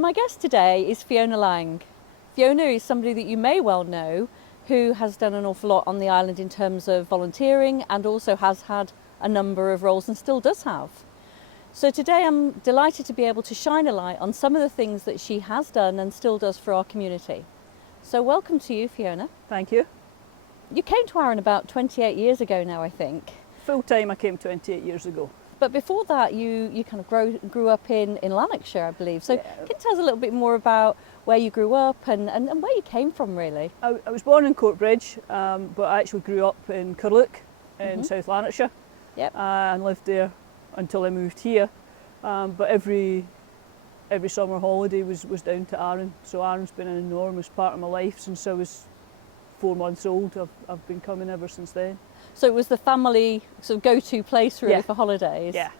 my guest today is Fiona Laing. Fiona is somebody that you may well know who has done an awful lot on the island in terms of volunteering and also has had a number of roles and still does have. So today I'm delighted to be able to shine a light on some of the things that she has done and still does for our community. So welcome to you, Fiona. Thank you. You came to Arran about 28 years ago now, I think. Full time I came 28 years ago. But before that you kind of grew up in Lanarkshire, I believe. So Can you tell us a little bit more about where you grew up and where you came from, really? I was born in Courtbridge, but I actually grew up in Curluke in South Lanarkshire. Yep. And lived there until I moved here. But every summer holiday was down to Arran. So Arran's been an enormous part of my life since I was 4 months old. I've been coming ever since then. So it was the family sort of go-to place really for holidays? Yeah.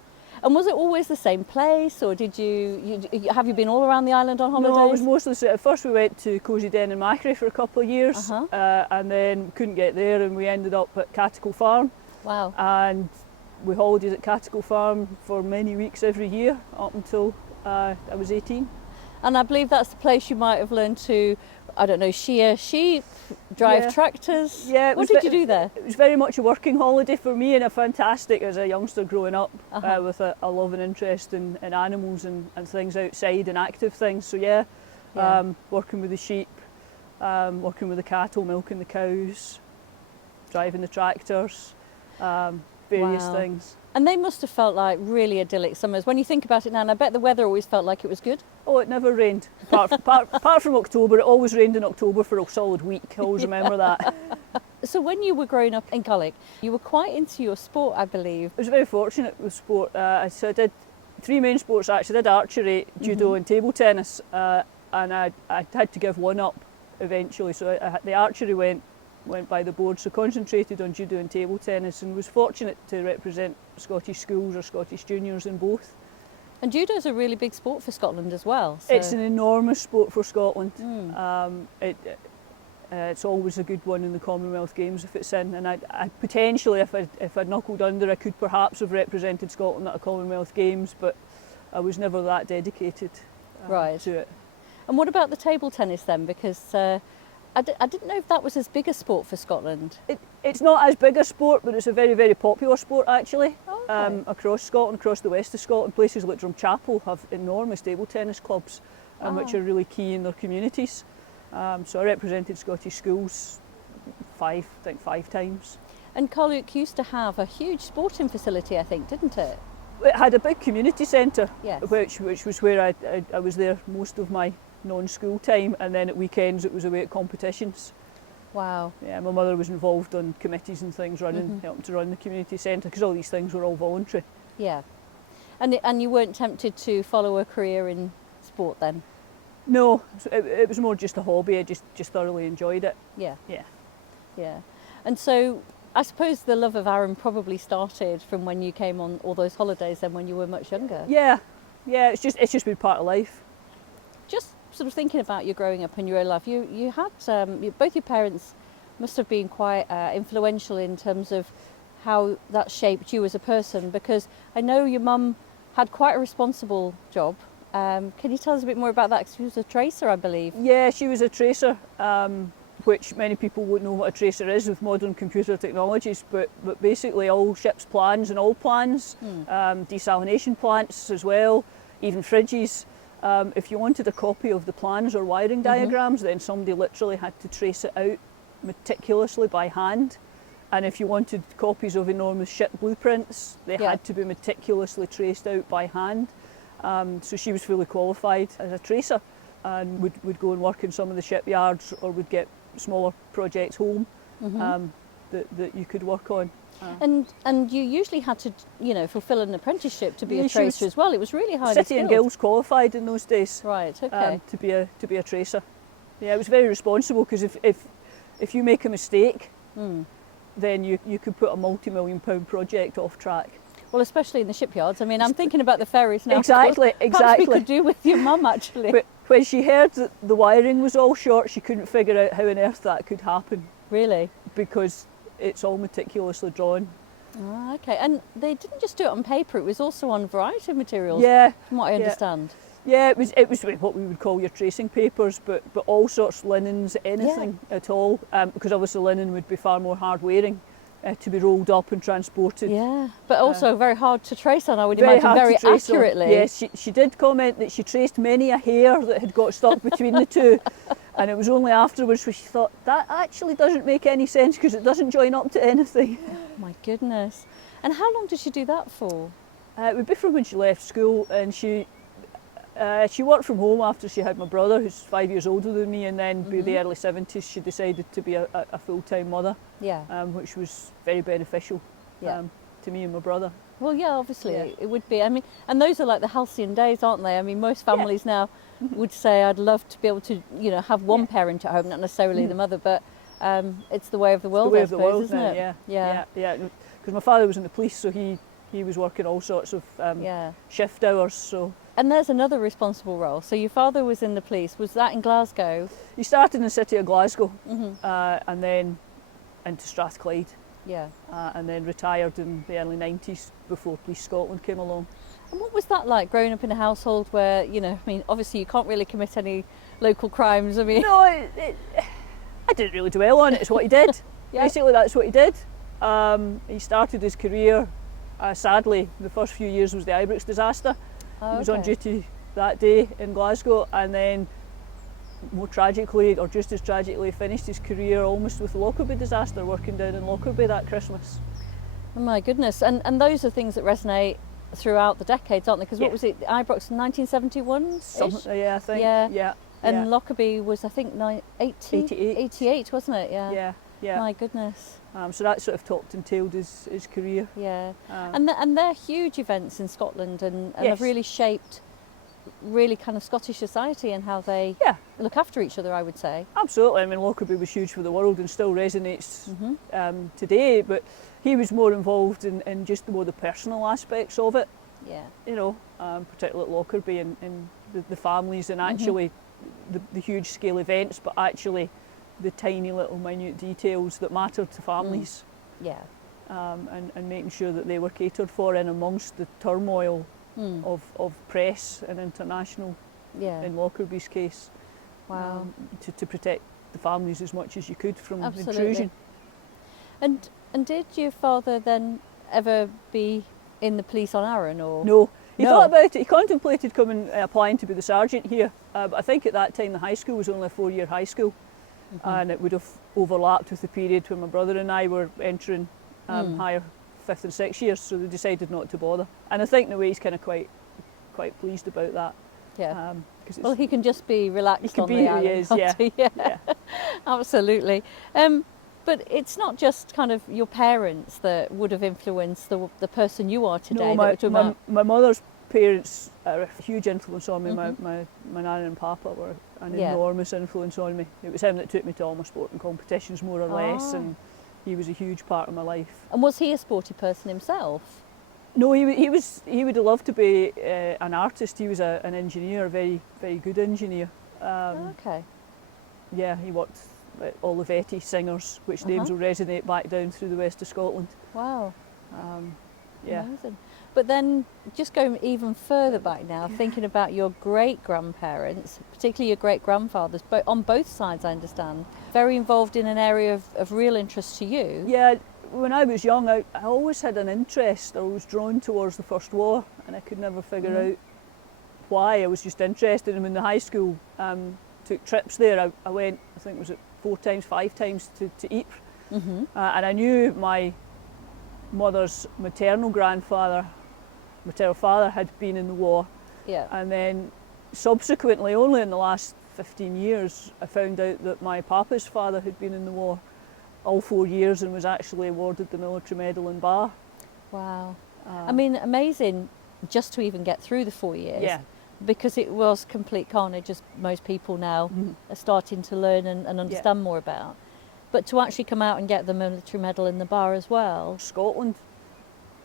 And was it always the same place, or have you been all around the island on holidays? No, I was mostly, at first we went to Cosy Den and Macrae for a couple of years, and then couldn't get there and we ended up at Catticle Farm. Wow. And we holidayed at Catticle Farm for many weeks every year up until I was 18. And I believe that's the place you might have learned to, I don't know, shear sheep, drive tractors. Yeah. What did you do there? It was very much a working holiday for me, and a fantastic as a youngster growing up with a love and interest in animals and things outside and active things. So working with the sheep, working with the cattle, milking the cows, driving the tractors, various things. And they must have felt like really idyllic summers. When you think about it now, and I bet the weather always felt like it was good. Oh, it never rained. Apart from October, it always rained in October for a solid week. I always remember that. So when you were growing up in Gaelic, you were quite into your sport, I believe. I was very fortunate with sport. So I did 3 main sports actually. I did archery, judo and table tennis, and I had to give one up eventually. So the archery went by the board, so concentrated on judo and table tennis, and was fortunate to represent Scottish schools or Scottish juniors in both. And judo is a really big sport for Scotland as well. So. It's an enormous sport for Scotland. It's always a good one in the Commonwealth Games if it's in, and I potentially, if I'd knuckled under, I could perhaps have represented Scotland at a Commonwealth Games, but I was never that dedicated to it. And what about the table tennis then? Because I didn't know if that was as big a sport for Scotland. It's not as big a sport, but it's a very, very popular sport actually. Okay. Across Scotland, across the west of Scotland, places like Drumchapel have enormous table tennis clubs, which are really key in their communities. So I represented Scottish schools five times. And Carluke used to have a huge sporting facility, I think, didn't it? It had a big community centre, yes. which was where I was there most of my non-school time, and then at weekends it was away at competitions. Wow. Yeah, my mother was involved on committees and things, helping to run the community centre, because all these things were all voluntary. Yeah. And you weren't tempted to follow a career in sport then? No, it was more just a hobby. I just thoroughly enjoyed it. Yeah. Yeah. Yeah. And so I suppose the love of Arran probably started from when you came on all those holidays then when you were much younger. Yeah. It's just been part of life. Just sort of thinking about you growing up and your own life, you had both your parents must have been quite influential in terms of how that shaped you as a person, because I know your mum had quite a responsible job. Can you tell us a bit more about that? Because she was a tracer, I believe. Yeah, she was a tracer, which many people won't know what a tracer is with modern computer technologies, but basically all ships' plans and oil plans, desalination plants as well, even fridges. If you wanted a copy of the plans or wiring diagrams, then somebody literally had to trace it out meticulously by hand. And if you wanted copies of enormous ship blueprints, they had to be meticulously traced out by hand. So she was fully qualified as a tracer, and would go and work in some of the shipyards, or would get smaller projects home that you could work on. And you usually had to, fulfil an apprenticeship to be a tracer as well. It was really highly skilled. City and Guilds qualified in those days. Right. Okay. To be a tracer. Yeah, it was very responsible, because if you make a mistake, then you could put a multi-million-pound project off track. Well, especially in the shipyards. I mean, I'm thinking about the ferries now. Exactly. Perhaps we could do with your mum, actually. But when she heard that the wiring was all short, she couldn't figure out how on earth that could happen. Really? Because it's all meticulously drawn. Ah, okay. And they didn't just do it on paper, it was also on a variety of materials, Yeah. from what I understand. Yeah, it was what we would call your tracing papers, but all sorts of linens, anything at all, because obviously linen would be far more hard wearing to be rolled up and transported. Yeah, but also very hard to trace on, I would Very imagine, hard very to trace accurately. On. Yes, she did comment that she traced many a hair that had got stuck between the two, and it was only afterwards when she thought, that actually doesn't make any sense because it doesn't join up to anything. Oh my goodness. And how long did she do that for? It would be from when she left school, and she worked from home after she had my brother, who's 5 years older than me, and then by the early 70s she decided to be a full-time mother, which was very beneficial to me and my brother. Well, yeah, obviously it would be. I mean, and those are like the halcyon days, aren't they? I mean, most families now would say, I'd love to be able to, have one parent at home, not necessarily the mother, but it's the way of the world, I suppose, isn't it? Yeah. Because my father was in the police, so he was working all sorts of shift hours, so. And there's another responsible role. So your father was in the police. Was that in Glasgow? He started in the city of Glasgow, and then into Strathclyde. Yeah. And then retired in the early 90s before Police Scotland came along. And what was that like, growing up in a household where, obviously you can't really commit any local crimes? I mean, no, I didn't really dwell on it. It's what he did. Basically, that's what he did. He started his career. Sadly, the first few years was the Ibrox disaster. He was on duty that day in Glasgow, and then more tragically, or just as tragically, finished his career almost with the Lockerbie disaster, working down in Lockerbie that Christmas. Oh my goodness. And those are things that resonate throughout the decades, aren't they? Because what was it, Ibrox 1971? Yeah, I think. Yeah. And Lockerbie was, I think, 88, wasn't it? Yeah. My goodness. So that sort of topped and tailed his career. Yeah. And they're huge events in Scotland, and have really shaped really kind of Scottish society and how they look after each other, I would say. Absolutely. I mean, Lockerbie was huge for the world and still resonates today, but he was more involved in just the personal aspects of it. Yeah. Particularly at Lockerbie and the families, and actually the huge scale events, but actually the tiny little minute details that mattered to families. And making sure that they were catered for in amongst the turmoil of press and international, in Lockerbie's case. Wow. To protect the families as much as you could from intrusion. And did your father then ever be in the police on Arran, or? No. He thought about it. He contemplated applying to be the sergeant here, but I think at that time the high school was only a 4-year high school, and it would have overlapped with the period when my brother and I were entering higher 5th and 6th years, so they decided not to bother. And I think in a way he's kind of quite pleased about that. Yeah. Well, he can just be relaxed on the island. He is, yeah. Absolutely. But it's not just kind of your parents that would have influenced the person you are today. No, my mother's parents are a huge influence on me. My nan and papa were an enormous influence on me. It was him that took me to all my sporting competitions, more or less, and he was a huge part of my life. And was he a sporty person himself? No, he would have loved to be an artist. He was an engineer, a very, very good engineer. Okay. Yeah, he worked at Olivetti Singers, which names will resonate back down through the west of Scotland. Wow. Yeah. Amazing. But then, just going even further back now, thinking about your great-grandparents, particularly your great-grandfathers, on both sides, I understand, very involved in an area of real interest to you. Yeah, when I was young, I always had an interest. I was drawn towards the First War, and I could never figure out why. I was just interested. And when the high school took trips there, I went, I think, was it 4 times, 5 times to Ypres. And I knew my mother's maternal father had been in the war. Yeah. And then subsequently, only in the last 15 years, I found out that my papa's father had been in the war all 4 years and was actually awarded the Military Medal in Bar. Wow. I mean, amazing just to even get through the 4 years. Yeah. Because it was complete carnage, as most people now are starting to learn and understand more about. But to actually come out and get the Military Medal in the Bar as well. Scotland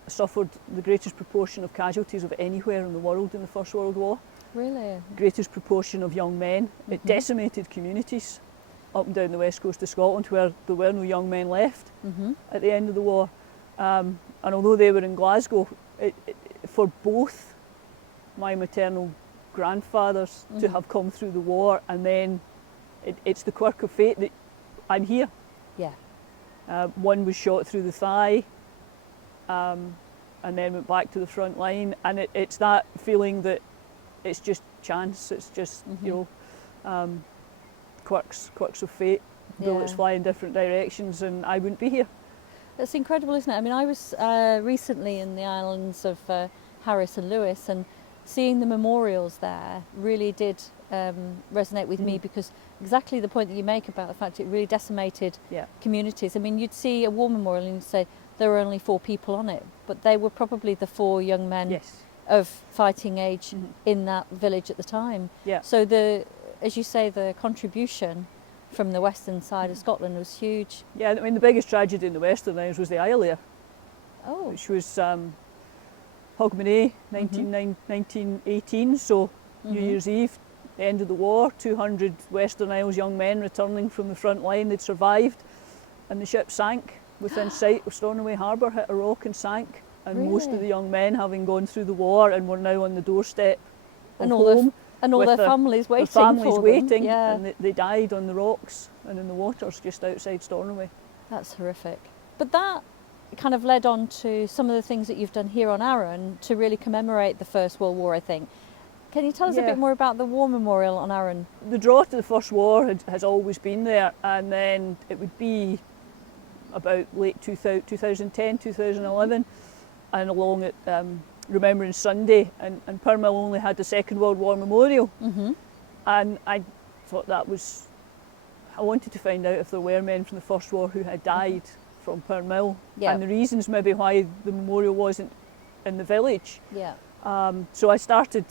suffered the greatest proportion of casualties of anywhere in the world in the First World War. Really? Greatest proportion of young men. It decimated communities up and down the west coast of Scotland where there were no young men left at the end of the war. And although they were in Glasgow, for both my maternal grandfathers to have come through the war, and then it's the quirk of fate that I'm here. Yeah. One was shot through the thigh, and then went back to the front line, and it's that feeling that it's just chance, it's just quirks of fate. Bullets fly in different directions, and I wouldn't be here. It's incredible, isn't it? I mean, I was recently in the islands of Harris and Lewis, and seeing the memorials there really did resonate with me, because exactly the point that you make about the fact it really decimated communities. I mean, you'd see a war memorial and you'd say there were only 4 people on it, but they were probably the 4 young men of fighting age in that village at the time. Yeah. So as you say, the contribution from the western side of Scotland was huge. Yeah, I mean, the biggest tragedy in the Western Isles was the Islair, which was Hogmanay, 1918, so New Year's Eve, the end of the war, 200 Western Isles young men returning from the front line. They'd survived, and the ship sank within sight of Stornoway Harbour, hit a rock and sank, and most of the young men, having gone through the war and were now on the doorstep of home, and all their families waiting for them. And they died on the rocks and in the waters just outside Stornoway. That's horrific. But that kind of led on to some of the things that you've done here on Arran to really commemorate the First World War, I think. Can you tell us a bit more about the War Memorial on Arran? The draw to the First War has always been there, and then it would be about late 2010, 2011, and along at Remembrance Sunday, and Pyrmill only had the Second World War Memorial, and I thought I wanted to find out if there were men from the First War who had died from Pyrmill, and the reasons maybe why the memorial wasn't in the village. So I started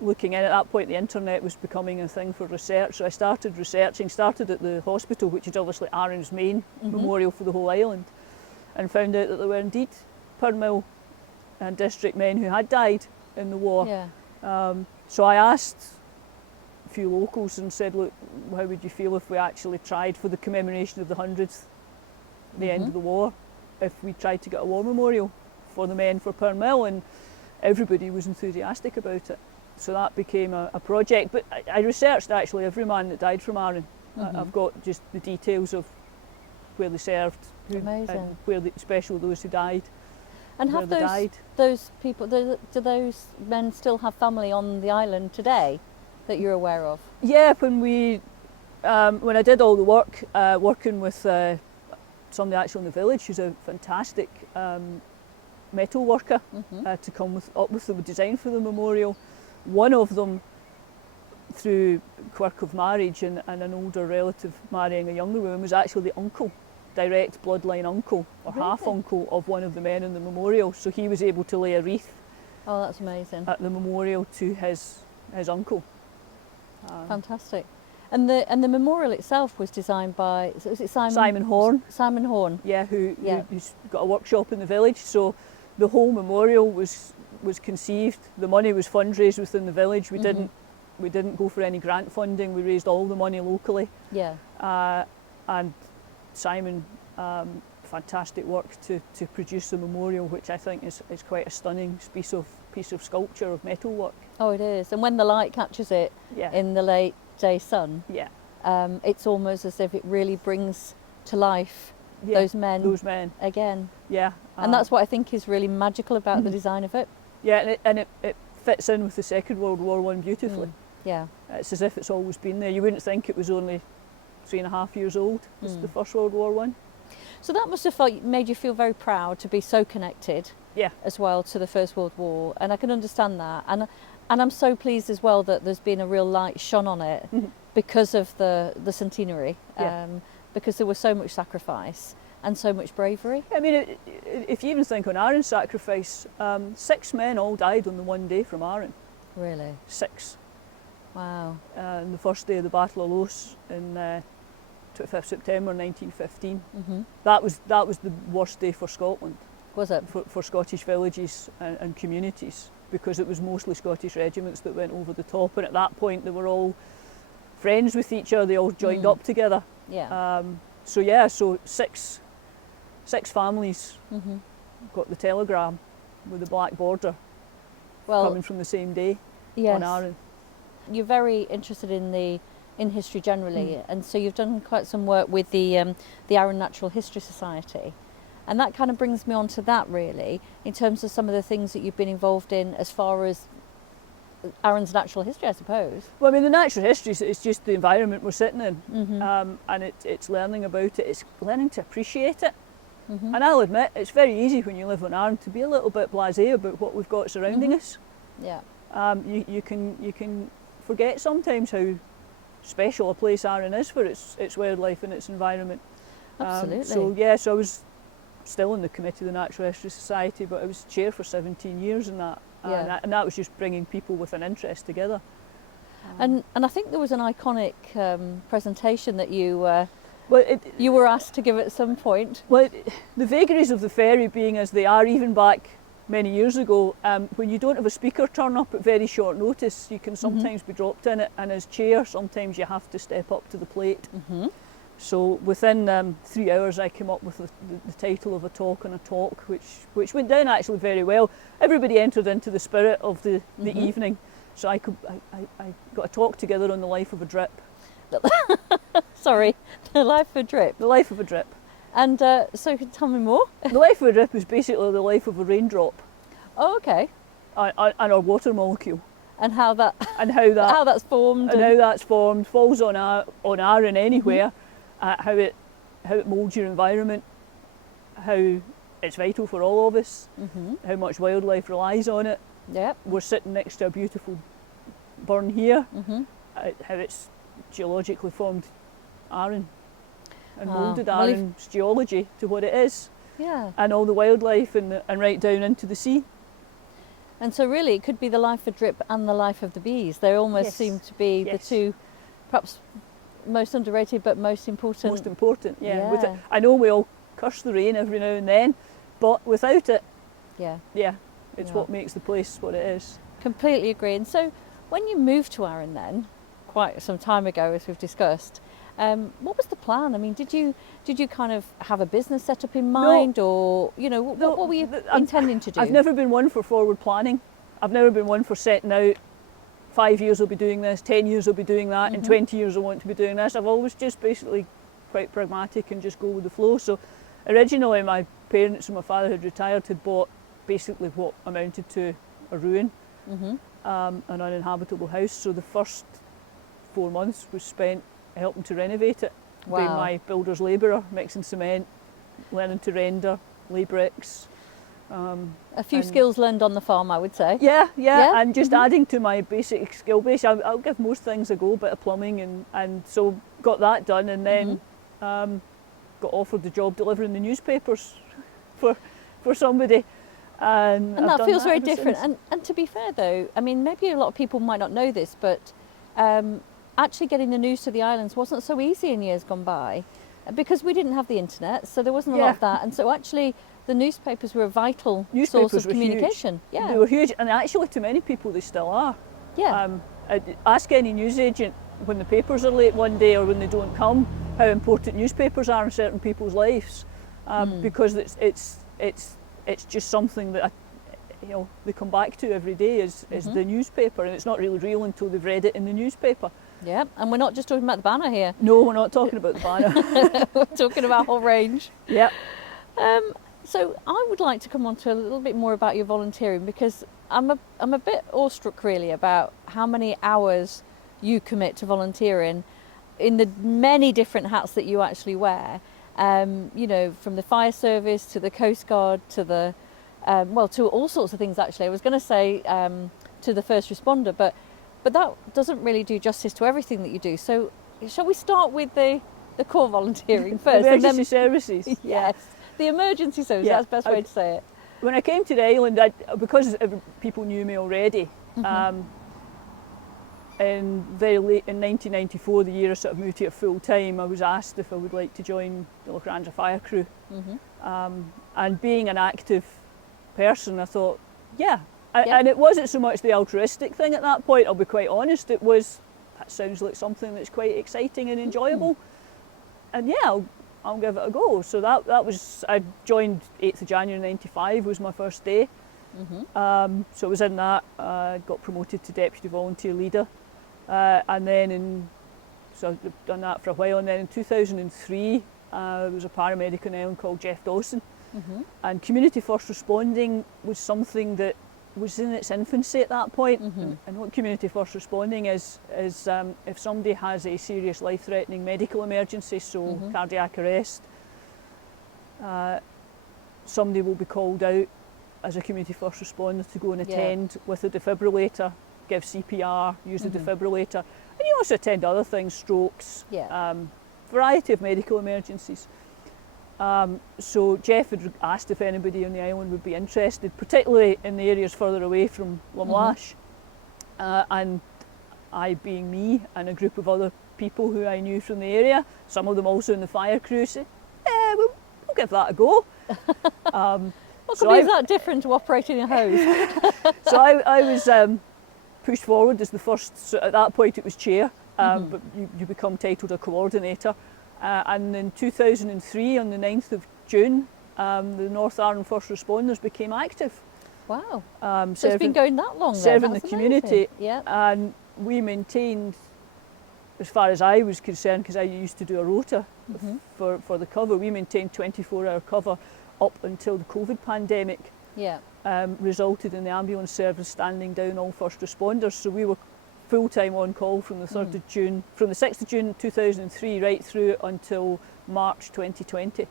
looking in. At that point the internet was becoming a thing for research, so I started researching, started at the hospital, which is obviously Arran's main memorial for the whole island, and found out that there were indeed Pyrmill and district men who had died in the war. So I asked a few locals and said, look, how would you feel if we actually tried for the commemoration of the 100th, the end of the war, if we tried to get a war memorial for the men for Pyrmill? And everybody was enthusiastic about it. So that became a project. But I researched actually every man that died from Arran. I've got just the details of where they served, and where especially those who died. And have those people, do those men still have family on the island today that you're aware of? Yeah, when I did all the work, working with somebody actually in the village who's a fantastic metal worker to come up with the design for the memorial. One of them, through quirk of marriage and an older relative marrying a younger woman, was actually the uncle, direct bloodline uncle or half uncle of one of the men in the memorial. So he was able to lay a wreath. Oh, that's amazing. At the memorial to his uncle. Fantastic. And the memorial itself was designed by, was it Simon Horn? Simon Horn. Yeah, who's got a workshop in the village. So the whole memorial was conceived. The money was fundraised within the village. We didn't go for any grant funding. We raised all the money locally. And Simon, fantastic work to produce the memorial, which I think is quite a stunning piece of sculpture of metalwork. Oh, it is. And when the light catches it in the late day sun, it's almost as if it really brings to life those men again. And that's what I think is really magical about the design of it. And it fits in with the Second World War one beautifully. It's as if it's always been there. You wouldn't think it was only 3.5 years old, the First World War one. So that must have made you feel very proud to be so connected as well to the First World War, and I can understand that. And I'm so pleased as well that there's been a real light shone on it because of the centenary, because there was so much sacrifice and so much bravery. I mean, if you even think on Arran's sacrifice, 6 men all died on the one day from Arran. Really? 6. Wow. On the first day of the Battle of Loos in 25th September 1915. That was the worst day for Scotland. Was it? For Scottish villages and communities, because it was mostly Scottish regiments that went over the top, and at that point they were all friends with each other, they all joined up together. So 6 families got the telegram with the black border coming from the same day on Arran. you're very interested in history generally, and so you've done quite some work with the Arran Natural History Society, and that kind of brings me on to that really, in terms of some of the things that you've been involved in as far as Arran's natural history, I suppose. Well, I mean, the natural history is just the environment we're sitting in, and it's learning about it, it's learning to appreciate it. And I'll admit, it's very easy when you live on Arran to be a little bit blasé about what we've got surrounding us. Yeah. You can forget sometimes how special a place Arran is for its wildlife and its environment. Absolutely. So I was still in the committee of the Natural History Society, but I was chair for 17 years in that. And that was just bringing people with an interest together. And I think there was an iconic presentation that you Well, you were asked to give at some point. Well, the vagaries of the ferry being as they are, even back many years ago, when you don't have a speaker turn up at very short notice, you can sometimes be dropped in it, and as chair, sometimes you have to step up to the plate. So within 3 hours, I came up with the title of a talk on a talk, which went down actually very well. Everybody entered into the spirit of the evening, so I got a talk together on the life of a drip. Sorry, the life of a drip. The life of a drip. And so you can tell me more? The life of a drip is basically the life of a raindrop. Oh, okay. And our water molecule. And how that how that's formed. And how that's formed, falls on Arran anywhere, how it moulds your environment, how it's vital for all of us, how much wildlife relies on it. Yep. We're sitting next to a beautiful burn here, how it's geologically formed Arran and moulded Arran's geology to what it is. Yeah. And all the wildlife and right down into the sea. And so really it could be the life of drip and the life of the bees. They almost seem to be the two, perhaps most underrated but most important. Most important, yeah. With it, I know we all curse the rain every now and then, but without it, it's what makes the place what it is. Completely agree. And so when you moved to Arran then, quite some time ago as we've discussed, what was the plan? I mean, did you kind of have a business set up in mind, or what were you intending to do? I've never been one for forward planning. I've never been one for setting out 5 years I'll be doing this, 10 years I'll be doing that, in 20 years I want to be doing this. I've always just basically quite pragmatic and just go with the flow. So originally my parents and my father had retired, had bought basically what amounted to a ruin, an uninhabitable house. So the first 4 months was spent helping to renovate it, being my builder's labourer, mixing cement, learning to render, lay bricks. A few skills learned on the farm, I would say. Yeah, and just adding to my basic skill base. I'll give most things a go, a bit of plumbing, and so got that done, and then got offered the job delivering the newspapers for somebody. And that feels very different. And to be fair though, I mean, maybe a lot of people might not know this, but actually getting the news to the islands wasn't so easy in years gone by, because we didn't have the internet, so there wasn't a lot of that. And so actually the newspapers were a vital source of communication. Huge. Yeah, they were huge, and actually to many people they still are. Yeah. Ask any newsagent when the papers are late one day or when they don't come, how important newspapers are in certain people's lives, because it's just something that they come back to every day is the newspaper, and it's not really real until they've read it in the newspaper. Yeah, and we're not just talking about the banner here. No, we're not talking about the banner. We're talking about a whole range. Yeah. So I would like to come on to a little bit more about your volunteering, because I'm a bit awestruck really about how many hours you commit to volunteering in the many different hats that you actually wear. From the fire service to the Coastguard to the to all sorts of things actually. I was going to say to the first responder, but that doesn't really do justice to everything that you do. So shall we start with the core volunteering first? Emergency services. Yes, the emergency services, that's the best way to say it. When I came to the island, because people knew me already, and very late in 1994, the year I sort of moved here full time, I was asked if I would like to join the Lochranza fire crew. And being an active person, I thought, and it wasn't so much the altruistic thing at that point, I'll be quite honest, it was, that sounds like something that's quite exciting and enjoyable, and I'll give it a go. So that was, I joined 8th of January 95 was my first day. So I was in that, got promoted to Deputy Volunteer Leader, And then so I've done that for a while, and then in 2003 there was a paramedic on the island called Jeff Dawson, and community first responding was something that was in its infancy at that point. And what community first responding is if somebody has a serious life-threatening medical emergency, so cardiac arrest, somebody will be called out as a community first responder to go and attend with a defibrillator, give CPR, use the defibrillator, and you also attend other things, strokes, variety of medical emergencies. So Jeff had asked if anybody on the island would be interested, particularly in the areas further away from Lumlash. And I, being me, and a group of other people who I knew from the area, some of them also in the fire crew, said, we'll give that a go. What could be that different to operating a hose? So I was pushed forward as the first, so at that point it was chair, but you become titled a coordinator. And in 2003, on the 9th of June, the North Arran First Responders became active. Wow. So it's been going that long then? Serving That's the community. Yeah. And we maintained, as far as I was concerned, because I used to do a rota for the cover, we maintained 24-hour cover up until the COVID pandemic. Yeah. Resulted in the ambulance service standing down all first responders. So we were full-time on call from the 3rd of June, from the 6th of June 2003 right through until March 2020.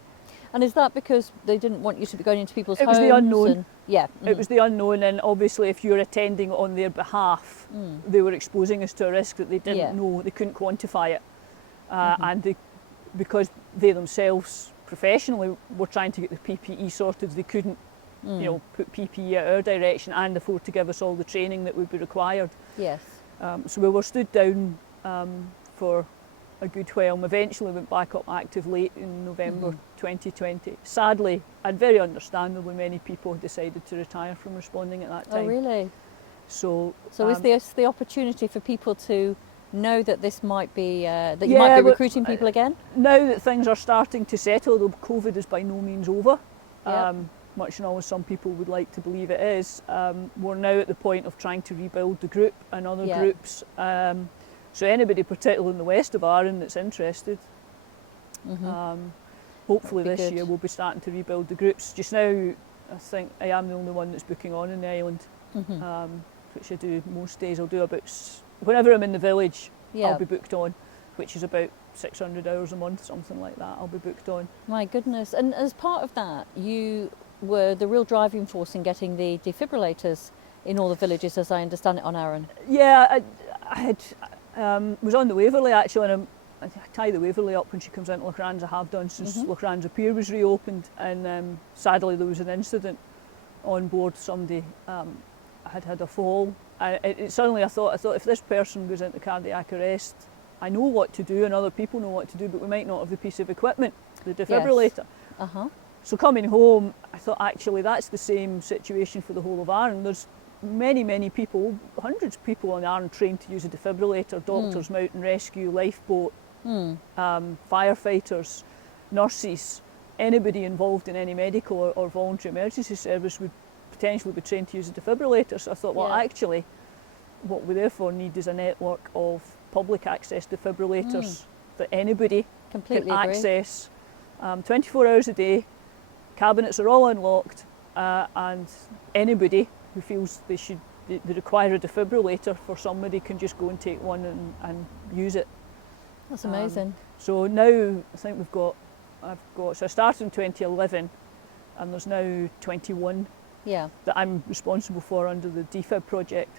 And is that because they didn't want you to be going into people's homes? It was the unknown. Yeah. It was the unknown, and obviously if you're attending on their behalf, they were exposing us to a risk that they didn't know, they couldn't quantify it. And because they themselves professionally were trying to get the PPE sorted, they couldn't put PPE at our direction and afford to give us all the training that would be required. Yes. So we were stood down for a good while, and eventually went back up active late in November 2020. Sadly, and very understandably, many people decided to retire from responding at that time. Oh, really? So is this the opportunity for people to know that this might be, that you might be recruiting people again? Now that things are starting to settle, though COVID is by no means over, Yep. much as some people would like to believe it is, we're now at the point of trying to rebuild the group and other groups. So anybody, particularly in the west of Arran, that's interested, hopefully this year we'll be starting to rebuild the groups. Just now, I think I am the only one that's booking on in the island, which I do most days. I'll do about, whenever I'm in the village, I'll be booked on, which is about 600 hours a month, something like that. I'll be booked on. My goodness. And as part of that, you were the real driving force in getting the defibrillators in all the villages, as I understand it, on Arran. Yeah, I had was on the Waverley actually, and I tie the Waverley up when she comes into Lochran's. I have done since Lochran's Pier was reopened, and sadly there was an incident on board. Somebody had a fall, and suddenly I thought if this person goes into cardiac arrest, I know what to do and other people know what to do, but we might not have the piece of equipment, the defibrillator. Yes. So coming home, I thought actually that's the same situation for the whole of Arran. There's many people, hundreds of people on Arran trained to use a defibrillator, doctors, mountain rescue, lifeboat, firefighters, nurses, anybody involved in any medical or voluntary emergency service would potentially be trained to use a defibrillator. So I thought, well, actually, what we therefore need is a network of public access defibrillators that anybody can access 24 hours a day. Cabinets are all unlocked, and anybody who feels they require a defibrillator for somebody can just go and take one and use it. That's amazing. So now I think so I started in 2011, and there's now 21 that I'm responsible for under the defib project.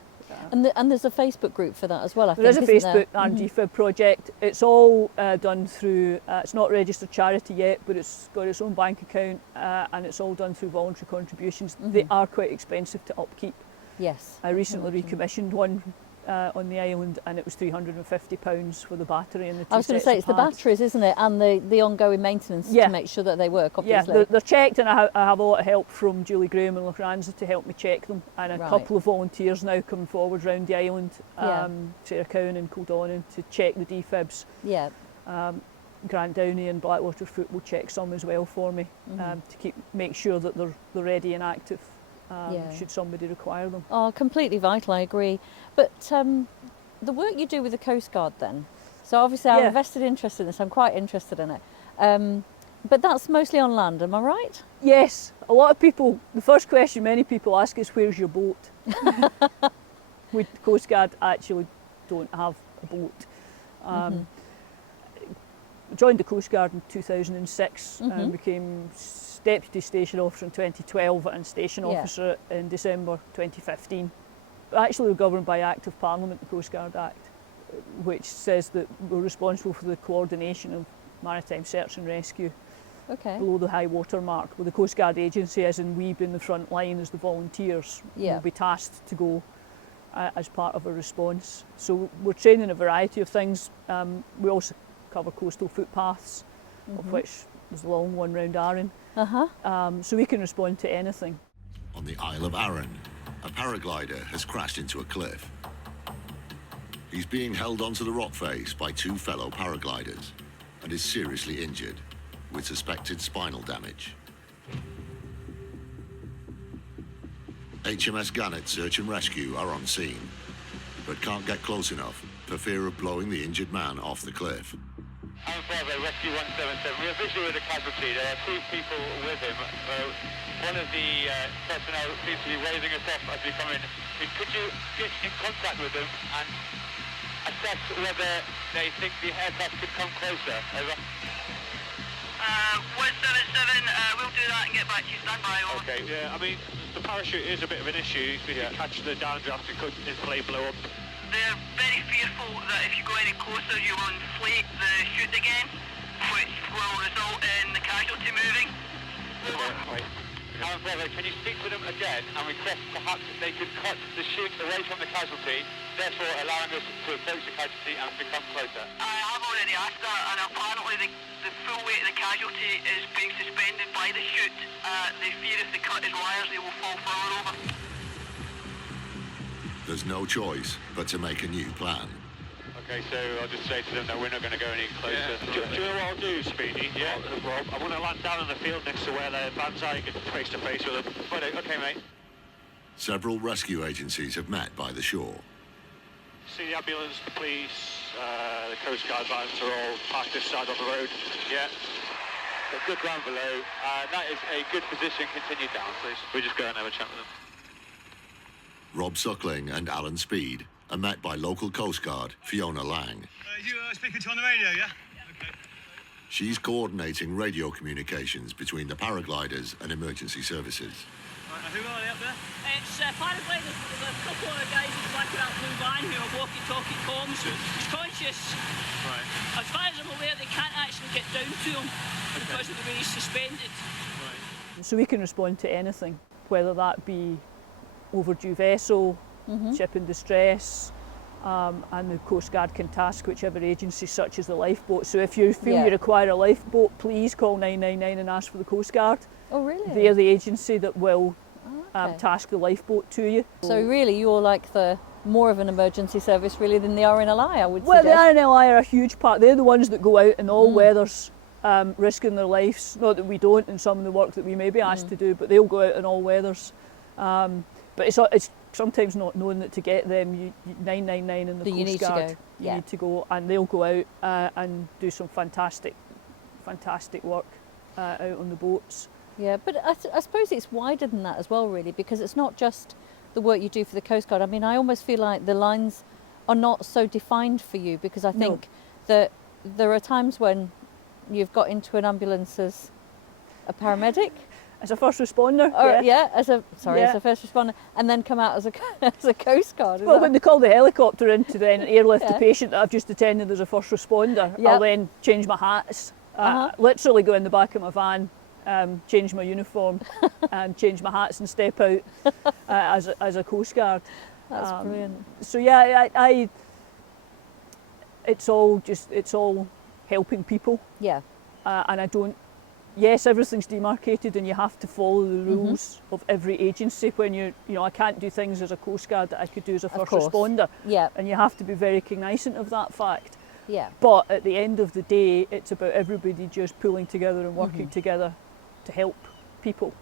And there's a Facebook group for that as well, I think. There is a Facebook and defib project. It's all done through, it's not registered charity yet, but it's got its own bank account, and it's all done through voluntary contributions. They are quite expensive to upkeep. Yes. I recently recommissioned one on the island, and it was £350 for the battery and the two sets of pads. I was going to say, it's the batteries, isn't it, and the ongoing maintenance to make sure that they work, obviously. Yeah, they're checked, and I have a lot of help from Julie Graham and Lochran's to help me check them, and a couple of volunteers now coming forward round the island, Sarah Cowan and Kildonan, to check the defibs. Yeah. Grant Downey and Blackwater Foot will check some as well for me, to make sure that they're ready and active. Should somebody require them. Oh, completely vital, I agree. But the work you do with the Coast Guard then. So obviously I have a vested interest in this. I'm quite interested in it. But that's mostly on land, am I right? Yes, a lot of people, the first question many people ask is, where's your boat? We, Coast Guard, actually don't have a boat. Joined the Coast Guard in 2006 and became Deputy Station Officer in 2012 and Station Officer in December 2015. Actually, we're governed by Act of Parliament, the Coast Guard Act, which says that we're responsible for the coordination of maritime search and rescue below the high water mark. Well, the Coast Guard agency, as in we being the front line as the volunteers, will be tasked to go as part of a response. So we're training a variety of things. We also cover coastal footpaths, of which there's a long one round Arran. So we can respond to anything. On the Isle of Arran, a paraglider has crashed into a cliff. He's being held onto the rock face by two fellow paragliders and is seriously injured with suspected spinal damage. HMS Gannet Search and Rescue are on scene, but can't get close enough for fear of blowing the injured man off the cliff. I'm Bravo, Rescue 177. We are visually with a casualty. There are two people with him. One of the personnel seems to be waving us off as we come in. Could you get in contact with them and assess whether they think the aircraft could come closer? Over. 177, we'll do that and get back to you. Stand by. Over. Okay, yeah, I mean, the parachute is a bit of an issue. If you catch the downdraft, it could inflate, blow up. They're very fearful that if you go any closer, you will inflate the chute again, which will result in the casualty moving. Over. Right. Alan Bravo, can you speak to them again and request perhaps if they could cut the chute away from the casualty, therefore allowing us to approach the casualty and become closer? I have already asked that, and apparently the full weight of the casualty is being suspended by the chute. They fear if they cut his wires, they will fall forward over. There's no choice but to make a new plan. Okay, so I'll just say to them that we're not going to go any closer. Yeah. Do you know what I'll do, Speedy? Yeah, Rob? I want to land down in the field next to where the vans are, get face to face with them. Right, okay, mate. Several rescue agencies have met by the shore. See the ambulance, the police, the Coast Guard vans are all parked this side of the road. Yeah. Got good ground below. That is a good position. Continue down, please. We'll just go and have a chat with them. Rob Suckling and Alan Speed are met by local Coast Guard Fiona Laing. You speaking to on the radio, yeah? Okay. She's coordinating radio communications between the paragliders and emergency services. Right, who are they up there? It's paragliders. There's a couple of guys in the back of that blue van who are walkie-talkie comms. He's conscious. Right. As far as I'm aware, they can't actually get down to him because of the way he's suspended. Right. So we can respond to anything, whether that be overdue vessel, ship in distress, and the Coast Guard can task whichever agency such as the lifeboat. So if you feel you require a lifeboat, please call 999 and ask for the Coast Guard. Oh, really? They're the agency that will task the lifeboat to you. So really you're like the more of an emergency service really than the RNLI, I would Well, suggest. the RNLI are a huge part. They're the ones that go out in all weathers, risking their lives. Not that we don't in some of the work that we may be asked to do, but they'll go out in all weathers. But it's sometimes not known that to get them, you 999 and the Coast Guard, you need to go, and they'll go out and do some fantastic work out on the boats. Yeah, but I suppose it's wider than that as well, really, because it's not just the work you do for the Coast Guard. I mean, I almost feel like the lines are not so defined for you, because I think that there are times when you've got into an ambulance as a paramedic. As a first responder, as a first responder, and then come out as a Coast Guard. Well, when they call the helicopter in to then airlift the patient that I've just attended as a first responder, I'll then change my hats, literally go in the back of my van, change my uniform, and change my hats and step out as a Coast Guard. That's brilliant. So yeah, it's all helping people. Yeah. And I don't. Yes, everything's demarcated and you have to follow the rules of every agency. When I can't do things as a Coast Guard that I could do as a first responder. Yeah. And you have to be very cognizant of that fact. Yeah. But at the end of the day, it's about everybody just pulling together and working together to help people.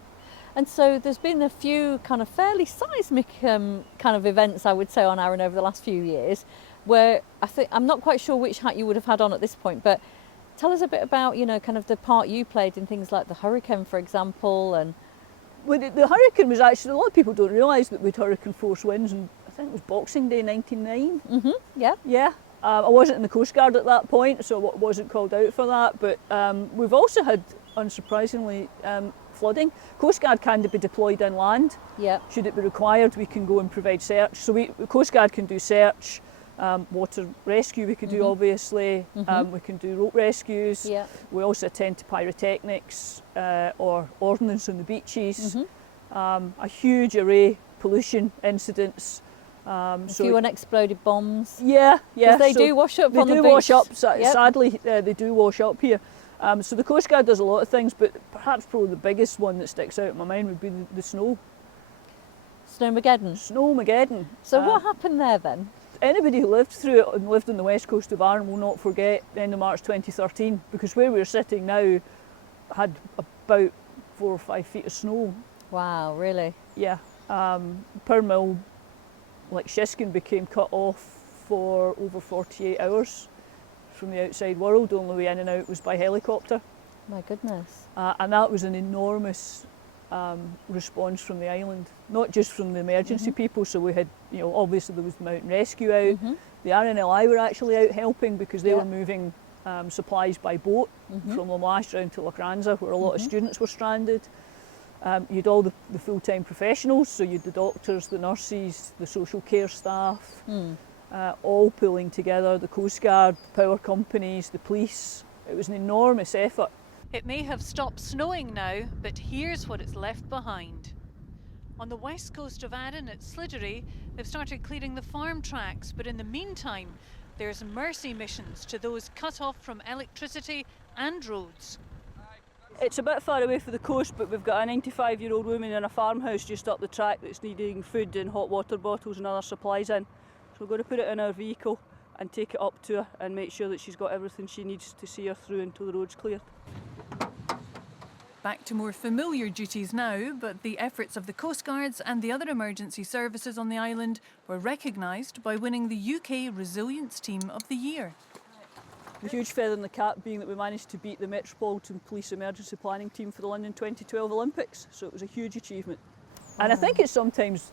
And so there's been a few kind of fairly seismic kind of events, I would say, on Arran over the last few years. where I'm not quite sure which hat you would have had on at this point, but tell us a bit about, you know, kind of the part you played in things like the hurricane, for example. And Well, the hurricane was actually, a lot of people don't realise that we had hurricane force winds, and I think it was Boxing Day 1999. yeah, Yeah. I wasn't in the Coastguard at that point, so I wasn't called out for that, but we've also had, unsurprisingly, flooding. Coastguard can be deployed inland. yeah, Should it be required, we can go and provide search. So Coastguard can do search, water rescue we could do, obviously, we can do rope rescues. yeah. We also attend to pyrotechnics or ordnance on the beaches. A huge array pollution incidents. A few unexploded bombs. Yeah, yeah. 'Cause they do wash up they on the do beach. wash up. Yep. Sadly, they do wash up here. So the Coastguard does a lot of things, but perhaps probably the biggest one that sticks out in my mind would be the snow. Snowmageddon. Snowmageddon. So what happened there then? Anybody who lived through it and lived on the west coast of Arran will not forget the end of March 2013, because where we're sitting now had about 4 or 5 feet of snow. Wow, really? Yeah. Per mill, like Shiskin, became cut off for over 48 hours from the outside world. The only way in and out was by helicopter. My goodness. And that was an enormous response from the island, not just from the emergency people. So we had, you know, obviously there was the mountain rescue out. The RNLI were actually out helping because they were moving supplies by boat from Lamash down to Lacranza, where a lot of students were stranded. You'd all the full-time professionals, so you'd the doctors, the nurses, the social care staff, all pulling together, the Coastguard, the power companies, the police. It was an enormous effort. It may have stopped snowing now, but here's what it's left behind. On the west coast of Arran at Slidery, they've started clearing the farm tracks, but in the meantime, there's mercy missions to those cut off from electricity and roads. It's a bit far away from the coast, but we've got a 95-year-old woman in a farmhouse just up the track that's needing food and hot water bottles and other supplies in. So we're going to put it in our vehicle and take it up to her and make sure that she's got everything she needs to see her through until the road's cleared. Back to more familiar duties now, but the efforts of the Coastguards and the other emergency services on the island were recognised by winning the UK Resilience Team of the Year. The huge feather in the cap being that we managed to beat the Metropolitan Police Emergency Planning Team for the London 2012 Olympics, so it was a huge achievement. And I think it's sometimes,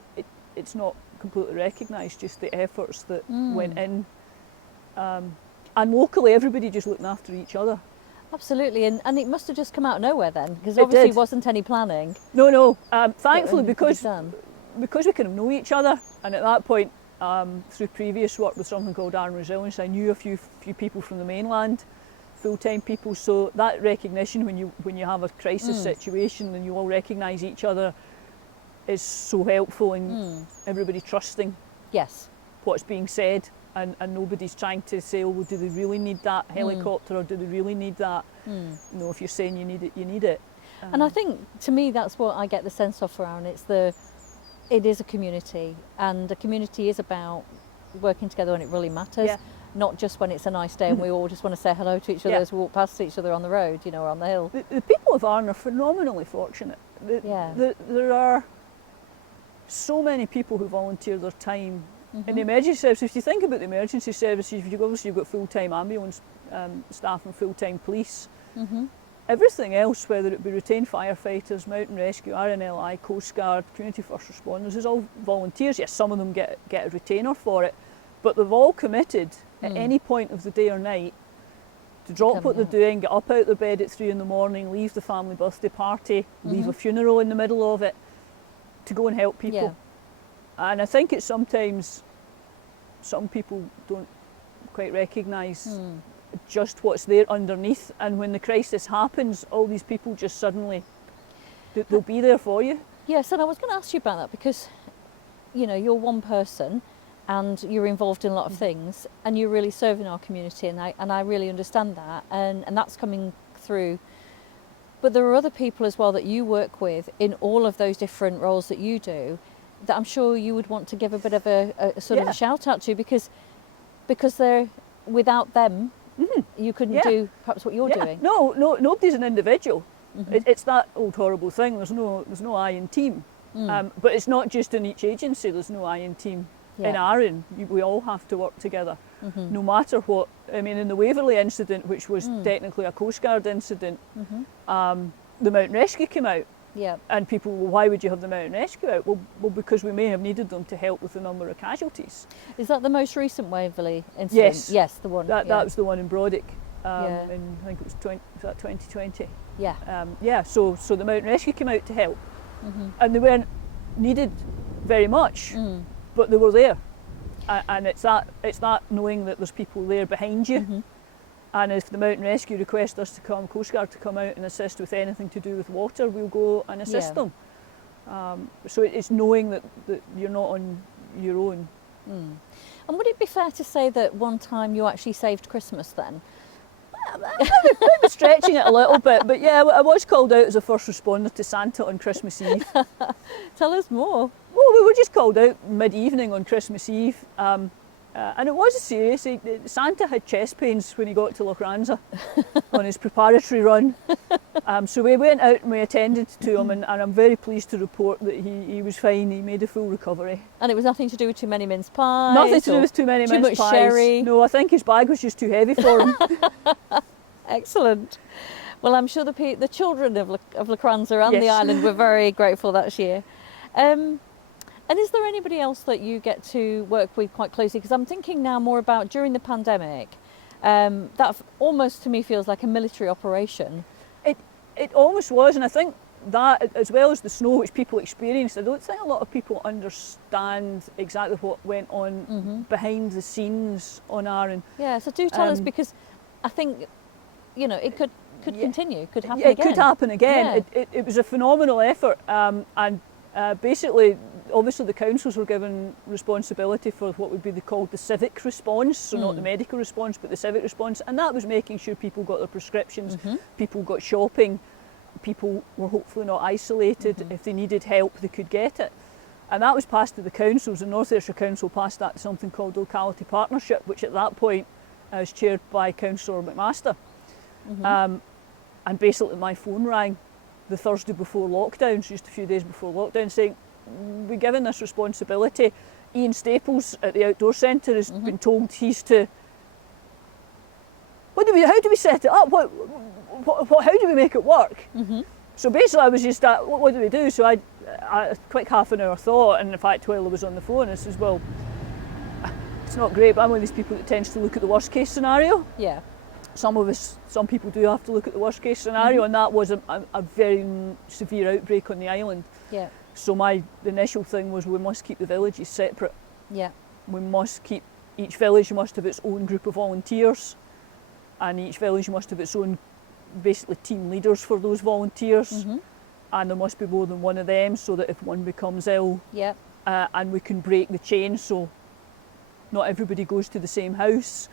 it's not completely recognised, just the efforts that went in. And locally, everybody just looking after each other. Absolutely, and it must have just come out of nowhere then, because It obviously did. wasn't any planning. No. Thankfully, But, because done. we kind of know each other, and at that point, through previous work with something called Arran Resilience, I knew a few people from the mainland, full-time people. So that recognition when you have a crisis situation and you all recognise each other is so helpful in everybody trusting Yes. what's being said. And nobody's trying to say, oh, well, do they really need that helicopter or do they really need that? No, if you're saying you need it, you need it. And I think, to me, that's what I get the sense of for Arran. It is a community, and a community is about working together when it really matters, not just when it's a nice day and we all just want to say hello to each other as we walk past each other on the road, you know, or on the hill. The people of Arran are phenomenally fortunate. There are so many people who volunteer their time in the emergency service. If you think about the emergency services, you've got full-time ambulance staff and full-time police. Everything else, whether it be retained firefighters, mountain rescue, RNLI, Coastguard, community first responders, is all volunteers. Yes, some of them get a retainer for it, but they've all committed at any point of the day or night to drop what they're doing, get up out their bed at 3 in the morning, leave the family birthday party, leave a funeral in the middle of it, to go and help people. Yeah. And I think it's sometimes some people don't quite recognise just what's there underneath, and when the crisis happens, all these people just suddenly, they'll be there for you. Yes, and I was going to ask you about that because, you know, you're one person and you're involved in a lot of things and you're really serving our community, and I really understand that, and that's coming through. But there are other people as well that you work with in all of those different roles that you do, that I'm sure you would want to give a bit of a sort of a shout out to, because they're, without them, you couldn't do perhaps what you're doing. No, nobody's an individual. It's that old horrible thing. There's no I in team. But it's not just in each agency. There's no I in team. in Arran, we all have to work together, no matter what. I mean, in the Waverley incident, which was technically a Coastguard incident, the Mountain Rescue came out. Yeah. And people, well, why would you have the Mountain Rescue out? Well, because we may have needed them to help with the number of casualties. Is that the most recent Waverley incident? Yes. Yes, the one. That was the one in Brodick. Yeah. In, I think it was 2020. Yeah. So the Mountain Rescue came out to help, and they weren't needed very much, but they were there, and it's that knowing that there's people there behind you, and if the Mountain Rescue request us to come, Coastguard to come out and assist with anything to do with water, we'll go and assist them. So it's knowing that you're not on your own. And would it be fair to say that one time you actually saved Christmas then? Maybe stretching it a little bit, but yeah, I was called out as a first responder to Santa on Christmas Eve. Tell us more. Well, we were just called out mid-evening on Christmas Eve, and it was serious. Santa had chest pains when he got to Lochranza on his preparatory run. So we went out and we attended to him, and I'm very pleased to report that he was fine. He made a full recovery. And it was nothing to do with too many mince pies? Nothing to do with too many too mince much pies. sherry? No, I think his bag was just too heavy for him. Excellent. Well, I'm sure the children of Lochranza and the island were very grateful that year. And is there anybody else that you get to work with quite closely? Because I'm thinking now more about during the pandemic. That almost to me feels like a military operation. It almost was, and I think that, as well as the snow which people experienced, I don't think a lot of people understand exactly what went on behind the scenes on Arran. Yeah, so do tell us, because I think, you know, it could continue, could happen again. It could happen again. Yeah. It was a phenomenal effort, and basically, obviously the councils were given responsibility for what would be called the civic response, so not the medical response, but the civic response, and that was making sure people got their prescriptions, people got shopping, people were hopefully not isolated. If they needed help, they could get it. And that was passed to the councils, and North Ayrshire Council passed that to something called Locality Partnership, which at that point was chaired by Councillor McMaster. And basically my phone rang the Thursday before lockdown, so just a few days before lockdown, saying, we're given this responsibility. Ian Staples at the Outdoor Centre has been told he's to... How do we set it up? How do we make it work? So basically I was just, what do we do? So I quick half an hour thought, and in fact while I was on the phone I says, well, it's not great, but I'm one of these people that tends to look at the worst case scenario. Yeah. Some people do have to look at the worst case scenario, and that was a very severe outbreak on the island. Yeah. So the initial thing was, we must keep the villages separate. Yeah. We must keep, each village must have its own group of volunteers, and each village must have its own, basically, team leaders for those volunteers. And there must be more than one of them, so that if one becomes ill, and we can break the chain, so not everybody goes to the same house.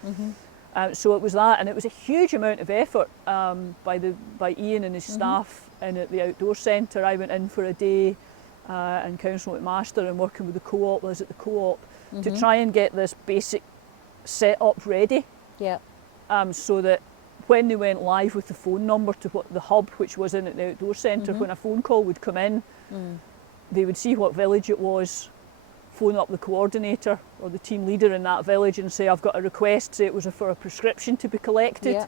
So it was that, and it was a huge amount of effort by Ian and his staff in at the Outdoor Centre. I went in for a day, and Councillor McMaster, and working with the co-op, Liz at the co-op, to try and get this basic set-up ready. Yeah. So that when they went live with the phone number to what the hub, which was in at the Outdoor Centre, when a phone call would come in, they would see what village it was, phone up the coordinator or the team leader in that village and say, I've got a request, say it was for a prescription to be collected. Yeah.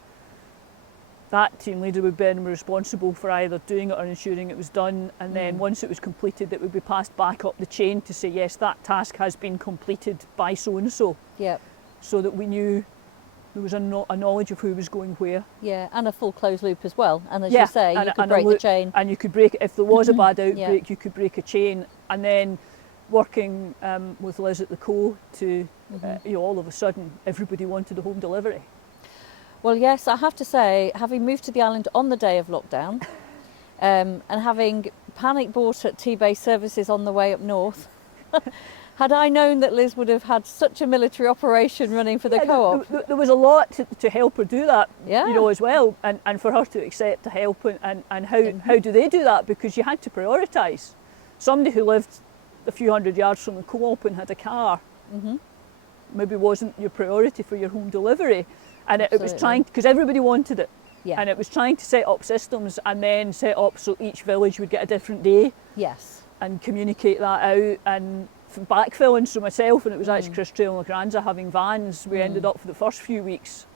That team leader would be responsible for either doing it or ensuring it was done, and then once it was completed, it would be passed back up the chain to say, yes, that task has been completed by so-and-so. Yeah. So that we knew there was a knowledge of who was going where. Yeah, and a full closed loop as well. And as you say, you could break the chain. And you could break, if there was a bad outbreak, you could break a chain. And then working with Liz at the Co to, all of a sudden, everybody wanted a home delivery. Well, yes, I have to say, having moved to the island on the day of lockdown, and having panic bought at T-Base services on the way up north, had I known that Liz would have had such a military operation running for the co-op. There was a lot to help her do that, Yeah. as well, and for her to accept the help, and how do they do that? Because you had to prioritise. Somebody who lived a few hundred yards from the co-op and had a car maybe wasn't your priority for your home delivery. And it was trying, because everybody wanted it, and it was trying to set up systems and then set up so each village would get a different day. Yes. And communicate that out, and backfilling, so myself, and it was actually Chris Trail and Lagranza having vans. We ended up for the first few weeks,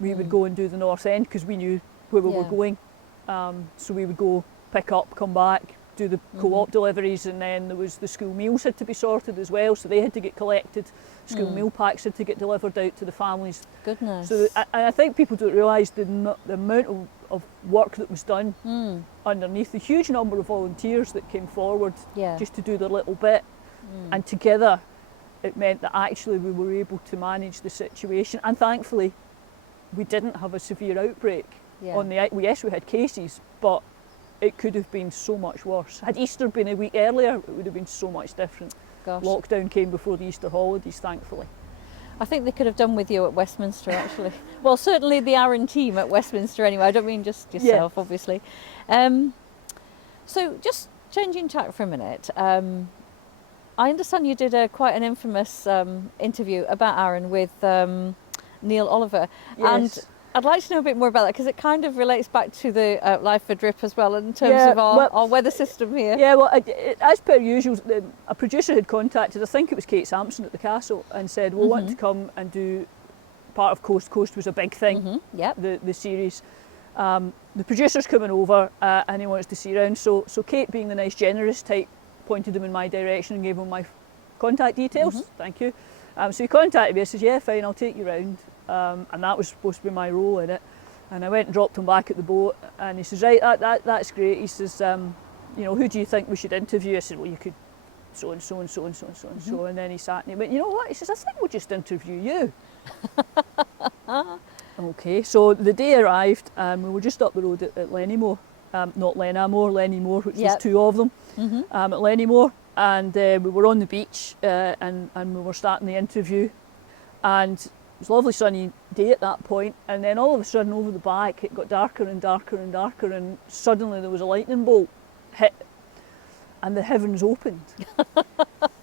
we would go and do the North End because we knew where we were going. So we would go pick up, come back, do the co-op deliveries, and then there was the school meals had to be sorted as well, so they had to get collected. School meal packs had to get delivered out to the families. Goodness. So I think people don't realise the amount of work that was done underneath, the huge number of volunteers that came forward just to do their little bit. And together it meant that actually we were able to manage the situation, and thankfully we didn't have a severe outbreak on the yes, we had cases, but it could have been so much worse. Had Easter been a week earlier, it would have been so much different. Gosh. Lockdown came before the Easter holidays, thankfully. I think they could have done with you at Westminster, actually. Well, certainly the Arran team at Westminster anyway. I don't mean just yourself, obviously. So just changing tack for a minute. I understand you did quite an infamous interview about Arran with Neil Oliver. Yes. And I'd like to know a bit more about that, because it kind of relates back to the Life for Drip as well, in terms of our weather system here. Yeah, well, as per usual, a producer had contacted, I think it was Kate Sampson at the Castle, and said, we'll want to come and do part of Coast. Coast was a big thing, the series. The producer's coming over and he wants to see around. So Kate, being the nice, generous type, pointed him in my direction and gave him my contact details. Thank you. So he contacted me. I says, yeah, fine, I'll take you round. And that was supposed to be my role in it. And I went and dropped him back at the boat, and he says, right, that's great. He says, you know, who do you think we should interview? I said, well, you could so and so and so and so and so and so. And then he sat and he went, you know what? He says, I think we'll just interview you. Okay, so the day arrived, we were just up the road at Lennymore, not Lennamore, Lennymore, which was two of them, at Lennymore, and we were on the beach and we were starting the interview, and it was a lovely sunny day at that point, and then all of a sudden over the back it got darker and darker and darker, and suddenly there was a lightning bolt hit and the heavens opened.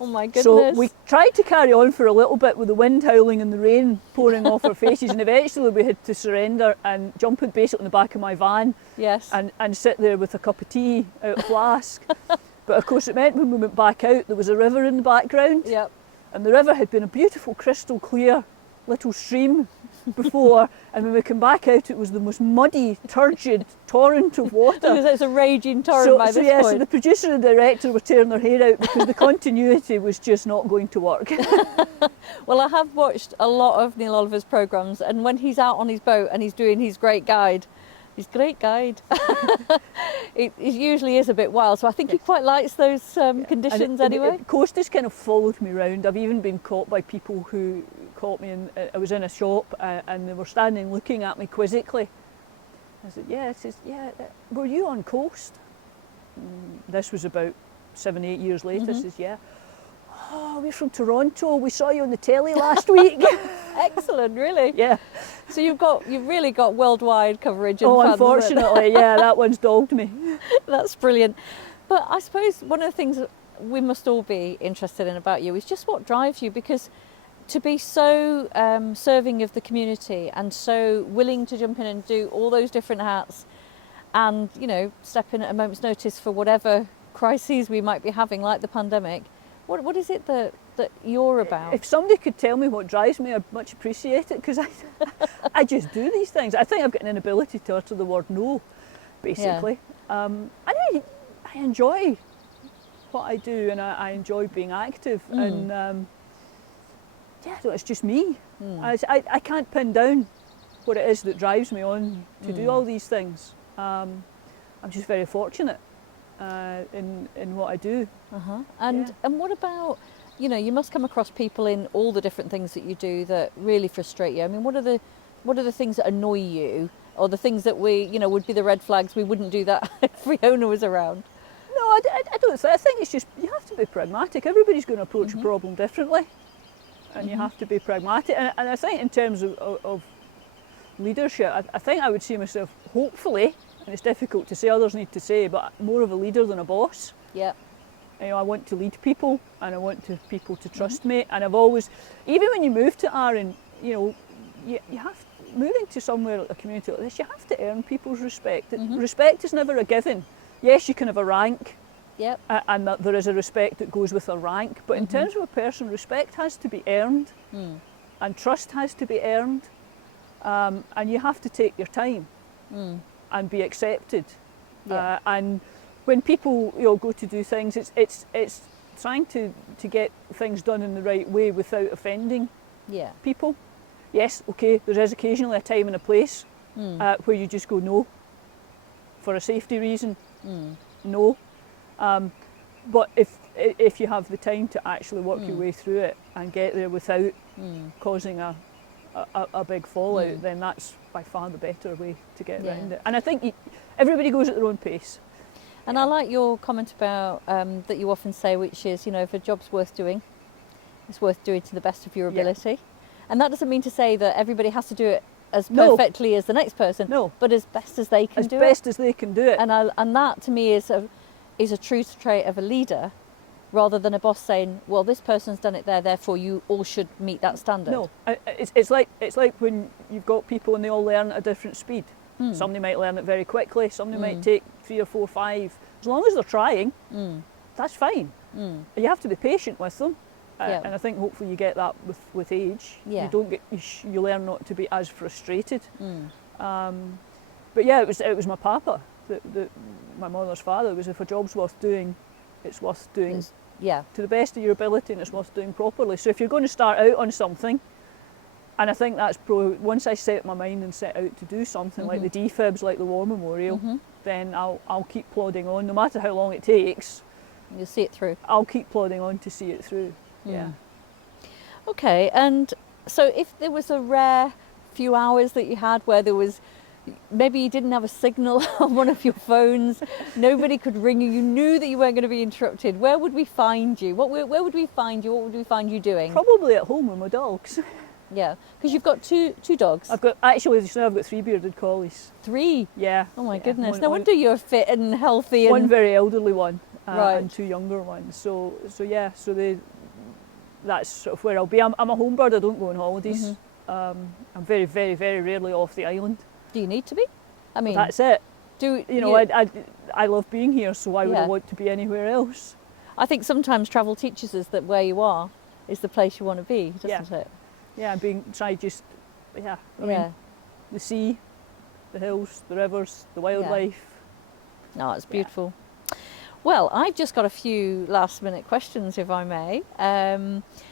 Oh my goodness. So we tried to carry on for a little bit with the wind howling and the rain pouring off our faces, and eventually we had to surrender and jump in basically in the back of my van and sit there with a cup of tea out of a flask. But of course it meant when we went back out there was a river in the background, and the river had been a beautiful crystal clear little stream before, and when we came back out it was the most muddy, turgid torrent of water. It's a raging torrent by this point. So the producer and the director were tearing their hair out because the continuity was just not going to work. Well, I have watched a lot of Neil Oliver's programmes, and when he's out on his boat and he's doing his great guide, it usually is a bit wild, so I think he quite likes those conditions anyway. Coast has kind of followed me round. I've even been caught by people who caught me I was in a shop and they were standing looking at me quizzically. I said, yeah, were you on Coast? This was about 7-8 years later. I says, yeah. Oh, we're from Toronto, we saw you on the telly last week. Excellent, really? Yeah. So you've really got worldwide coverage. Oh, unfortunately, yeah, that one's dogged me. That's brilliant. But I suppose one of the things that we must all be interested in about you is just what drives you, because to be so serving of the community and so willing to jump in and do all those different hats and, you know, step in at a moment's notice for whatever crises we might be having, like the pandemic. What is it that you're about? If somebody could tell me what drives me, I'd much appreciate it, because I just do these things. I think I've got an inability to utter the word no, basically. And I enjoy what I do, and I enjoy being active. And so it's just me. I can't pin down what it is that drives me on to do all these things. I'm just very fortunate in what I do. And what about, you know, you must come across people in all the different things that you do that really frustrate you. I mean, what are the things that annoy you, or the things that would be the red flags? We wouldn't do that if Fiona was around. No, I don't. I think it's just, you have to be pragmatic. Everybody's going to approach a problem differently, and you have to be pragmatic. And I think in terms of leadership, I think I would see myself, hopefully, and it's difficult to say, others need to say, but more of a leader than a boss. Yeah. You know, I want to lead people, and I want people to trust me. And I've always, even when you move to Arran, you know, you have, moving to somewhere like a community like this, you have to earn people's respect. Respect is never a given. Yes, you can have a rank, Yep. And that there is a respect that goes with a rank. But in terms of a person, respect has to be earned, and trust has to be earned, and you have to take your time and be accepted. Yeah. And when people go to do things, it's trying to get things done in the right way without offending Yeah. people. Yes, okay, there is occasionally a time and a place where you just go no, for a safety reason, no. But if you have the time to actually work your way through it and get there without causing a big fallout, then that's by far the better way to get around it. And I think everybody goes at their own pace. And I like your comment about that you often say, which is, if a job's worth doing, it's worth doing to the best of your ability. And that doesn't mean to say that everybody has to do it as perfectly as the next person, but as best as they can do it. As best as they can do it. And that to me is a true trait of a leader, rather than a boss saying, well, this person's done it there, therefore you all should meet that standard. No, it's like when you've got people and they all learn at a different speed. Somebody might learn it very quickly, somebody might take 3 or 4 or 5. As long as they're trying, that's fine. You have to be patient with them. And I think hopefully you get that with age. Yeah. You learn not to be as frustrated. But yeah, it was my papa, my mother's father, was if a job's worth doing, it's worth doing to the best of your ability, and it's worth doing properly. So if you're going to start out on something, and I think that's probably, once I set my mind and set out to do something like the defibs, like the War Memorial, then I'll keep plodding on, no matter how long it takes. You'll see it through. I'll keep plodding on to see it through. Yeah. Okay, and so if there was a rare few hours that you had where there was, maybe you didn't have a signal on one of your phones, nobody could ring you, you knew that you weren't going to be interrupted, where would we find you? Where would we find you? What would we find you doing? Probably at home with my dogs. Yeah, because you've got two dogs. I've got 3 bearded collies. 3? Yeah. Oh my goodness, no wonder you're fit and healthy. One very elderly one, right, and 2 younger ones. So that's sort of where I'll be. I'm a home bird, I don't go on holidays. I'm very, very, very rarely off the island. Do you need to be? I mean, that's it. I love being here, so why would I want to be anywhere else? I think sometimes travel teaches us that where you are is the place you want to be, doesn't it? Yeah, mean, the sea, the hills, the rivers, the wildlife. No, it's beautiful. Well, I've just got a few last minute questions, if I may.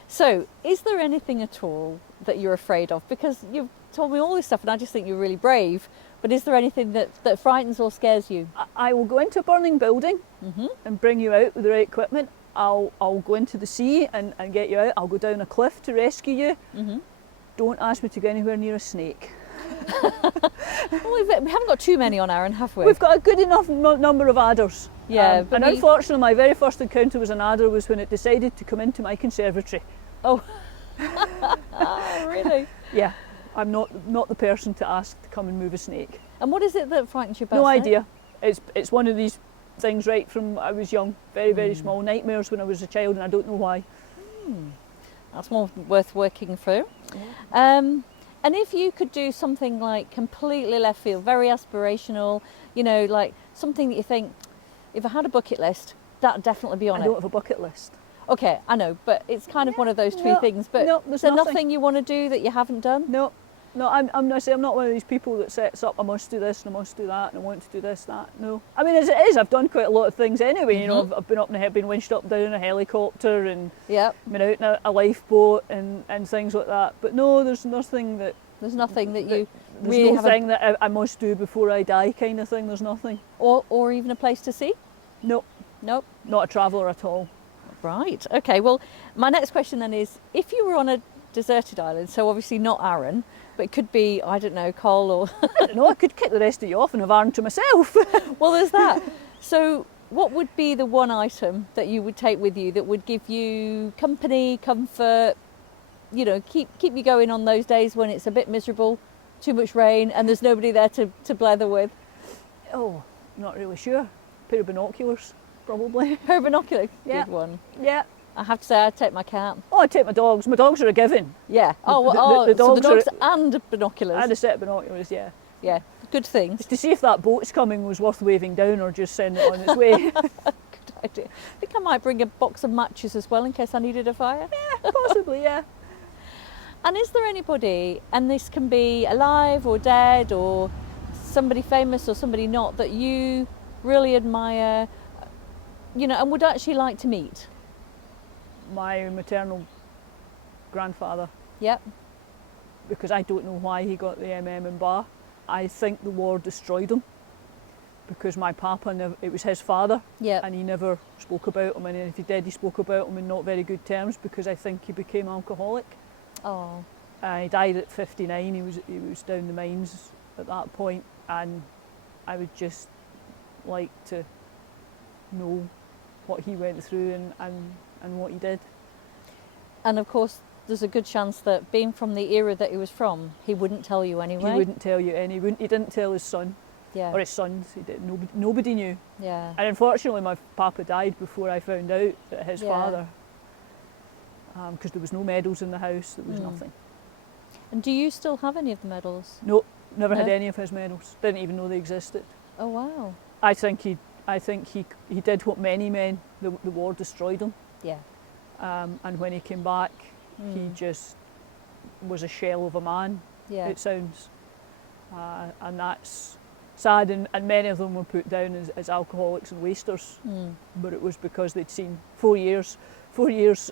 So, is there anything at all that you're afraid of? Because you've told me all this stuff and I just think you're really brave, but is there anything that frightens or scares you? I will go into a burning building and bring you out with the right equipment. I'll go into the sea and get you out. I'll go down a cliff to rescue you. Don't ask me to go anywhere near a snake. Well, we haven't got too many on Arran, have we? We've got a good enough number of adders. Yeah, and unfortunately my very first encounter with an adder was when it decided to come into my conservatory. Oh, really? Yeah, I'm not the person to ask to come and move a snake. And what is it that frightens you about No snake? idea. It's one of these things right from I was young, very, very small, nightmares when I was a child, and I don't know why. That's more worth working through. And if you could do something like completely left field, very aspirational, like something that you think, if I had a bucket list, that'd definitely be on it. I don't have a bucket list. Okay, I know, but it's kind of one of those two things. But there's is there nothing. nothing you want to do that you haven't done? No, I'm not one of these people that sets up, I must do this and I must do that and I want to do this, that. No. I mean, as it is, I've done quite a lot of things anyway. I've been been winched up down in a helicopter and been out in a lifeboat and things like that. But no, there's nothing that you there's really no thing that I must do before I die kind of thing. There's nothing. Or even a place to see? Nope. Nope. Not a traveller at all. Right. Okay. Well, my next question then is, if you were on a deserted island, so obviously not Arran, but it could be, I don't know, Col or... I don't know, I could kick the rest of you off and have Arran to myself. Well, there's that. So what would be the one item that you would take with you that would give you company, comfort, keep you going on those days when it's a bit miserable, too much rain, and there's nobody there to blether with? Oh, not really sure. Pair of binoculars, probably. Pair of binoculars? Yeah. Good one. Yeah. I have to say, I'd take my cat. Oh, I'd take my dogs. My dogs are a given. Yeah. The dogs and binoculars. And a set of binoculars, yeah. Yeah, good things. Just to see if that boat's coming was worth waving down or just sending it on its way. Good idea. I think I might bring a box of matches as well in case I needed a fire. Possibly, yeah. And is there anybody, and this can be alive or dead or somebody famous or somebody not, that you really admire, and would actually like to meet? My maternal grandfather, Yep. because I don't know why he got the in Bar. I think the war destroyed him, because my papa, it was his father, Yep. and he never spoke about him, and if he did, he spoke about him in not very good terms, because I think he became alcoholic. Oh. He died at 59. He was down the mines at that point, and I would just like to know what he went through and what he did. And of course, there's a good chance that being from the era that he was from, he wouldn't tell you anyway. He wouldn't tell you any. He didn't tell his son Yeah. or his sons. He did. Nobody knew. Yeah. And unfortunately, my papa died before I found out that his Yeah. father, because there was no medals in the house. There was nothing. And do you still have any of the medals? No, never had No? any of his medals. Didn't even know they existed. Oh wow. I think he did what many men. The war destroyed him. Yeah. And when he came back, he just was a shell of a man. Yeah. It sounds, and that's sad. And many of them were put down as alcoholics and wasters. But it was because they'd seen 4 years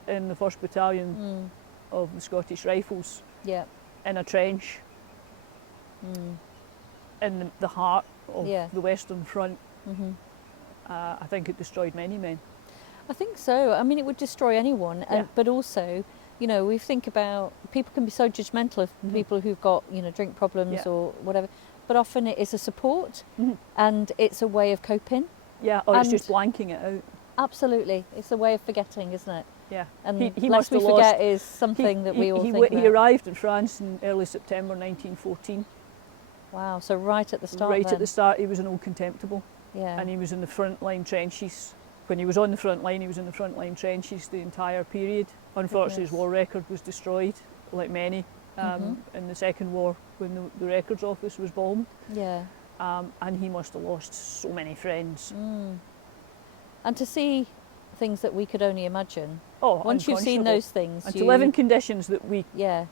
in the 1st Battalion of the Scottish Rifles Yeah. in a trench in the heart of Yeah. the Western Front. I think it destroyed many men. I think so. I mean, it would destroy anyone, Yeah. but also, we think about people can be so judgmental of people who've got, drink problems Yeah. or whatever. But often it is a support, and it's a way of coping. Yeah, or it's And- just blanking it out. Absolutely, it's a way of forgetting, isn't it? Yeah, And he lest must we have forget lost. is something that we all he, think he about. arrived in France in early September 1914. Wow, so right at the start. Right then. at the start, he was an old contemptible, Yeah. and he was in the front line trenches. When he was on the front line, he was in the front line trenches the entire period. Unfortunately, his Goodness. war record was destroyed, like many, in the Second War when the Records Office was bombed. Yeah. And he must have lost so many friends. And to see things that we could only imagine. Oh, Once you've seen unconscionable. those things, And to live in conditions that we Yeah,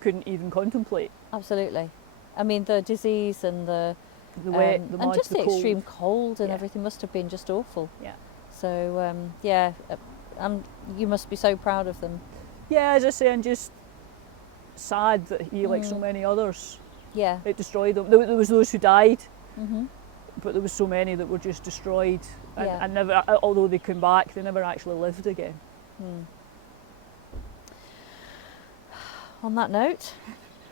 couldn't even contemplate. absolutely. I mean, the disease and the wet, the and mud, just the cold. extreme cold and Yeah. everything must have been just awful. Yeah. So you must be so proud of them. Yeah, as I say, I'm just sad that he, like so many others, Yeah. it destroyed them. There was those who died, but there was so many that were just destroyed, Yeah. and never, although they came back, they never actually lived again. On that note,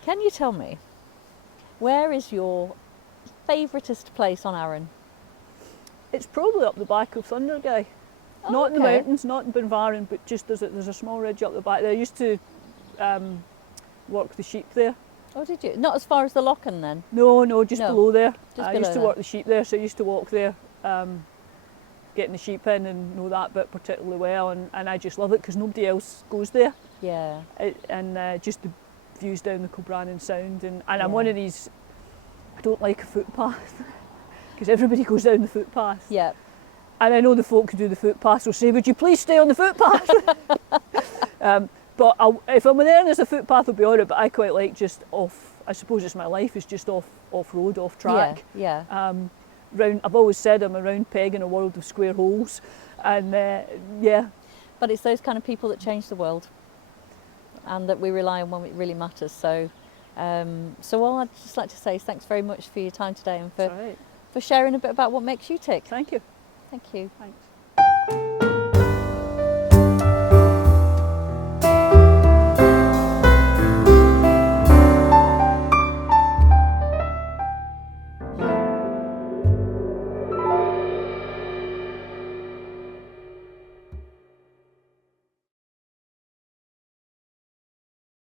can you tell me, where is your favouriteest place on Arran? It's probably up the back of Thunder Guy. Not in the okay. mountains, not in Bunvarren, but just there's a small ridge up the back there. I used to work the sheep there. Oh, did you? Not as far as the Lochen then? No, just No, below there. just I below used to there. work the sheep there, so I used to walk there, getting the sheep in and know that bit particularly well, and I just love it because nobody else goes there. Yeah. And just the views down the Kilbrannan Sound, and Yeah. I'm one of these, I don't like a footpath, because everybody goes down the footpath. Yeah. And I know the folk who do the footpaths will say, would you please stay on the footpath? But if I'm there and there's a footpath, I'll be on it, but I quite like just off, I suppose it's my life, is just off-road, off-track. Yeah. I've always said I'm a round peg in a world of square holes, and yeah. But it's those kind of people that change the world and that we rely on when it really matters. So all I'd just like to say is thanks very much for your time today and It's all right. for sharing a bit about what makes you tick. Thank you. Thank you. Thanks.